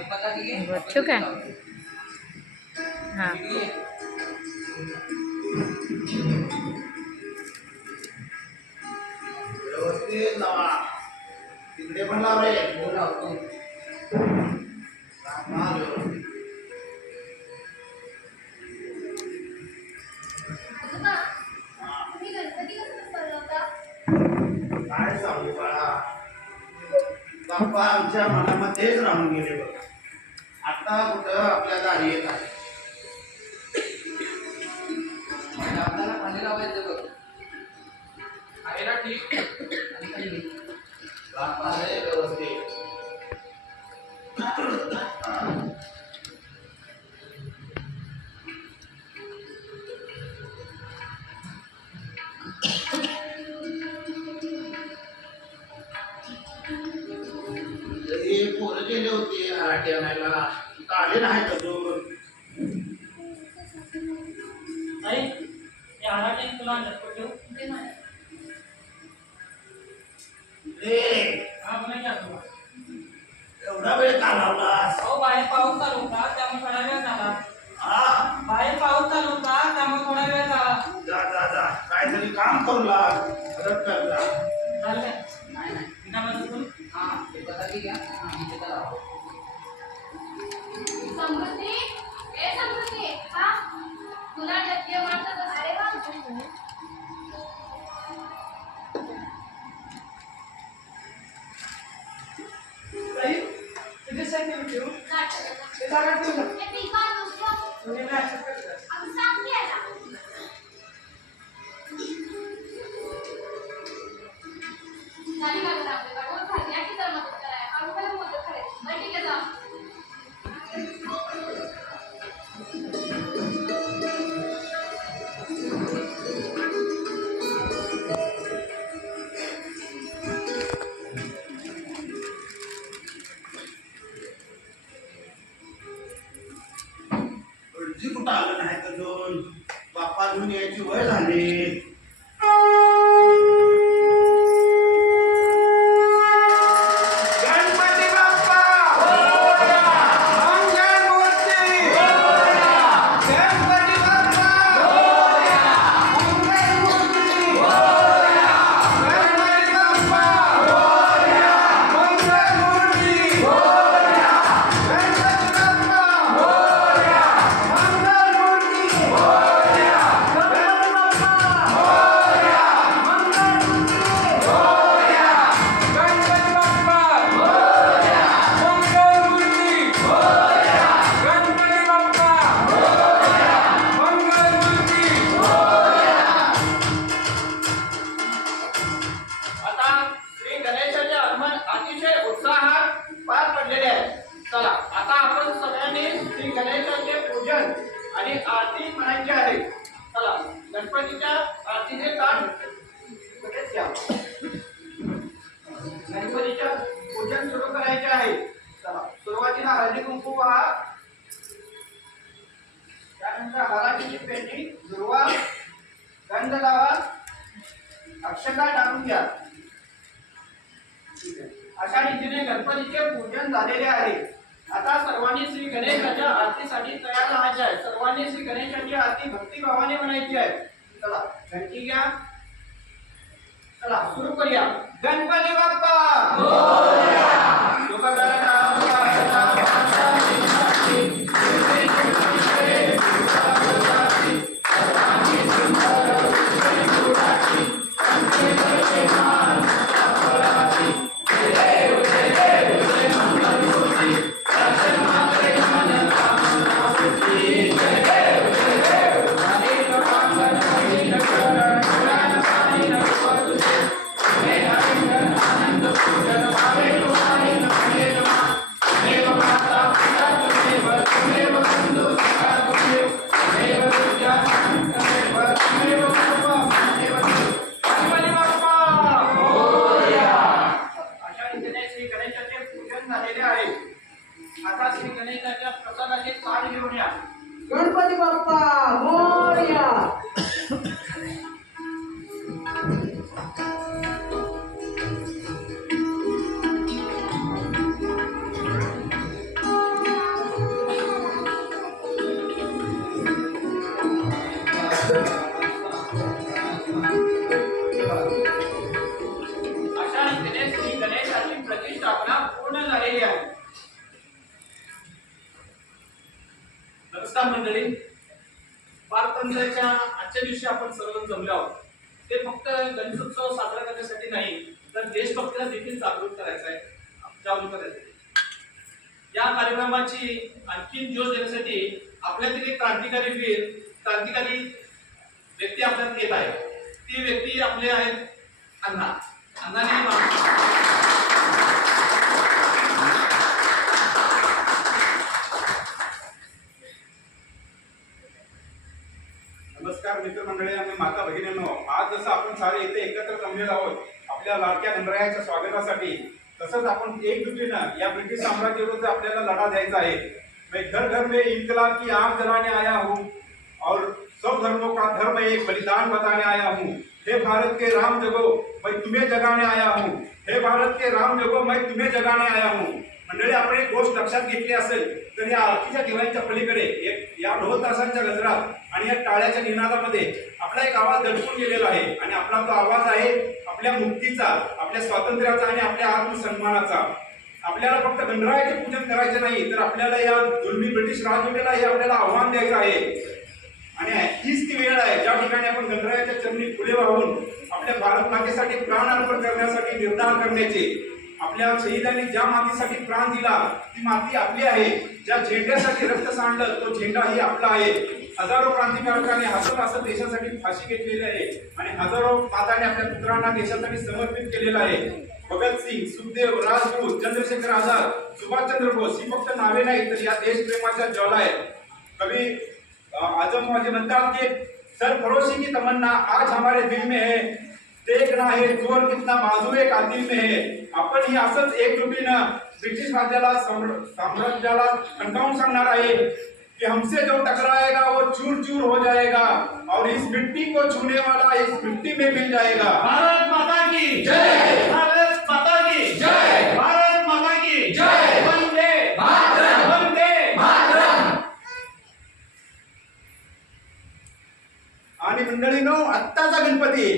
बच्चों का हाँ व्यवस्थित लावा तिकडे पण लाव रे लावतो काय सांगू बाळा बाप्पा आमच्या मनामध्येच राहून गेले बघ आता कुठं आपल्या दारी येत आहे आपल्याला पाणी लावायचं बघ आहे ना ठीक आणि खाली बाप्पा रे व्यवस्थित पोरं गेले होते आराटे आणायला आले नाही अजून एवढा वेळ का लावलास बाहेर पाऊस चालू होता त्यामुळे थोडा वेळ झाला बाहेर पाऊस चालू होता त्यामुळे थोडा वेळ झाला जा जा जा काहीतरी काम करू लाग मदत कर जा झालं काय नाही नाही ते पता की घ्या समृद्धी ए समृद्धी हा तुला डबके वाटत अरे वा ताई तुझे सायकल ठेव नाटक ते जागा ठेव ए पिका दुसरा तुम्ही नाही असं करत अब सांग घ्यायला झाली का जरा आपली गाडीवर खाली या की जरा मदत करायला आपण मला मदत करायची बरं ठीक आहे जा जी कुठं आलं नाही अजून बाप्पा घेऊन यायची वेळ झाली गणपती बाप्पा मंगल मूर्ती गणपती बाप्पा मंगल मूर्ती गणपती बाप्पा मंगल मूर्ती गणपती आता श्री गणेशाचे आगमन अतिशय उत्साहात पार पडलेले आहे चला आता आपण सगळ्यांनी श्री गणेशाचे पूजन आणि आरती म्हणायची आहे चला गणपतीच्या आरतीचे ताट लगेच घ्या गणपतीच्या पूजन सुरू करायचे आहे चला सुरुवातीला हळदी कुंकू व्हा त्यानंतर हळदीची पेंडी दुर्वा गंध लावा अक्षता टाकून घ्या अशा रीतीने गणपतीचे पूजन झालेले आहे आता सर्वांनी श्री गणेशाच्या आरतीसाठी तयार राहायचे आहे सर्वांनी श्री गणेशाची आरती भक्तिभावाने म्हणायची आहे चला घंटी घ्या चला सुरू करूया गणपती बाप्पा मोरया शुभकर्ता आता श्री गणेशाच्या प्रसादाचे ताट घेऊन या गणपती बाप्पा मोरया नमस्कार मंडळी. पारतंत्र्याच्या आजच्या दिवशी आपण सर्वजण जमले आहोत. ते फक्त गणेशोत्सव साजरा करण्यासाठी नाही, तर देशभक्तीला देखील जागृत करायचं आहे, जागृत करायचं. या कार्यक्रमाची आणखी जोश देण्यासाठी आपल्यातील एक क्रांतिकारी वीर, क्रांतिकारी व्यक्ती आपल्यात येत आहे. ती व्यक्ती आपले आहेत अण्णा. नमस्कार मित्रमंडळी आणि माता भगिनींनो, आज जसं आपण सारे इथे एकत्र जमलेलो आहोत आपल्या लाडक्या गणरायाच्या स्वागतासाठी, तसंच आपण एकजुटीनं या ब्रिटिश साम्राज्याविरुद्ध आपल्याला लढा द्यायचा आहे. मैं घर घर में इनकलाब की आग जलाने आया हूँ और सब धर्मों का धर्म एक बलिदान बताने आया हूँ. हे भारत के राम जगो मैं तुम्हें जगाने आया हूँ. हे भारत के राम जगो मैं तुम्हें जगाने आया हूँ. मंडळी, आपण एक गोष्ट लक्षात घेतली असेल तर या आरतीच्या दिव्यांच्या पलीकडे या ढोल तासांच्या गजरात आणि या टाळ्याच्या निनादामध्ये आपला एक आवाज दडपून गेलेला आहे. आणि आपला तो आवाज आहे आपल्या मुक्तीचा, आपल्या स्वातंत्र्याचा आणि आपल्या आत्मसन्मानाचा. आपल्याला फक्त गणरायाचे पूजन करायचे नाही, तर आपल्याला या जुलमी ब्रिटिश राजवटीला हे आपल्याला आव्हान द्यायचं आहे. आणि हीच ती वेळ आहे ज्या ठिकाणी आपण गणरायाच्या चरणी फुले वाहून आपल्या भारत मातेसाठी प्राण अर्पण करण्यासाठी निर्धार करण्याचे. आपल्या शहीदांनी ज्या मातीसाठी प्राण दिला ती माती आपली आहे. ज्या झेंड्यासाठी रक्त सांडलं तो झेंडाही आपला आहे. हजारो क्रांतिकारकांनी हसत देशासाठी फाशी घेतलेली आहे आणि हजारो मातांनी आपल्या पुत्रांना देशासाठी समर्पित केलेलं आहे. भगतसिंग, सुखदेव, राजगुरू, चंद्रशेखर आझाद, सुभाषचंद्र बोस ही फक्त नावे नाही तर या देशप्रेमाच्या ज्वाला आहेत. कवी आजम वाजे म्हणतात की सरफरोशी की तमन्ना आज हमारे दिल में है, देखना है जोर कितना बाजू एक दिल में है. आपण ही असंच एकजुटीनं ब्रिटिश राज्याला साम्राज्याला ठणकावून सांगणार आहे कि हमसे जो टकराएगा वो चूर चूर हो जाएगा और इस मिट्टी को छूने वाला इस मिट्टी में मिल जाएगा. भारत माता की जय. भारत माता की जय. भारत माता की जय. वंदे मातरम. वंदे मातरम. आणि मंडळींनो, आत्ताचा गणपती